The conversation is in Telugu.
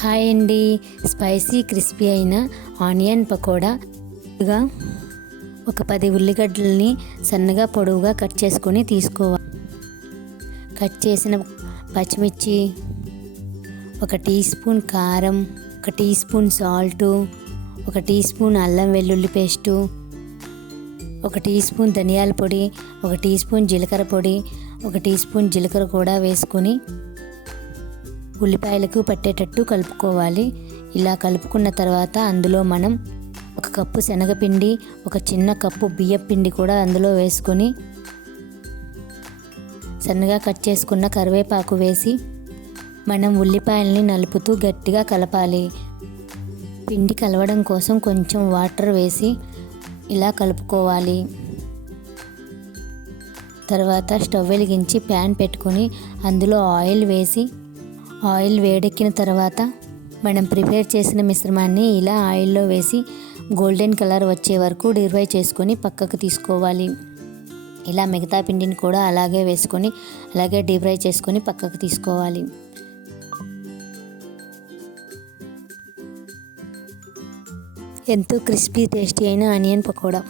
హాయ్ అండి. స్పైసీ క్రిస్పీ అయిన ఆనియన్ పకోడా. ఒక 10 ఉల్లిగడ్డలని సన్నగా పొడవుగా కట్ చేసుకొని తీసుకోవాలి. కట్ చేసిన పచ్చిమిర్చి, 1 టీ స్పూన్ కారం, 1 teaspoon salt, 1 teaspoon అల్లం వెల్లుల్లి పేస్టు, 1 టీ స్పూన్ ధనియాల పొడి, 1 టీ స్పూన్ జీలకర్ర పొడి, 1 టీ స్పూన్ జీలకర్ర కూడా వేసుకొని ఉల్లిపాయలకు పట్టేటట్టు కలుపుకోవాలి. ఇలా కలుపుకున్న తర్వాత అందులో మనం 1 కప్పు శనగపిండి, 1 చిన్న కప్పు బియ్యం పిండి కూడా అందులో వేసుకొని సన్నగా కట్ చేసుకున్న కరివేపాకు వేసి మనం ఉల్లిపాయల్ని నలుపుతూ గట్టిగా కలపాలి. పిండి కలవడం కోసం కొంచెం వాటర్ వేసి ఇలా కలుపుకోవాలి. తర్వాత స్టవ్ వెలిగించి ప్యాన్ పెట్టుకొని అందులో ఆయిల్ వేసి ఆయిల్ వేడెక్కిన తర్వాత మనం ప్రిపేర్ చేసిన మిశ్రమాన్ని ఇలా ఆయిల్లో వేసి గోల్డెన్ కలర్ వచ్చే వరకు డీప్ ఫ్రై చేసుకొని పక్కకు తీసుకోవాలి. ఇలా మిగతా పిండిని కూడా అలాగే వేసుకొని అలాగే డీప్ ఫ్రై చేసుకొని పక్కకు తీసుకోవాలి. ఎంతో క్రిస్పీ టేస్టీ అయిన ఆనియన్ పకోడా.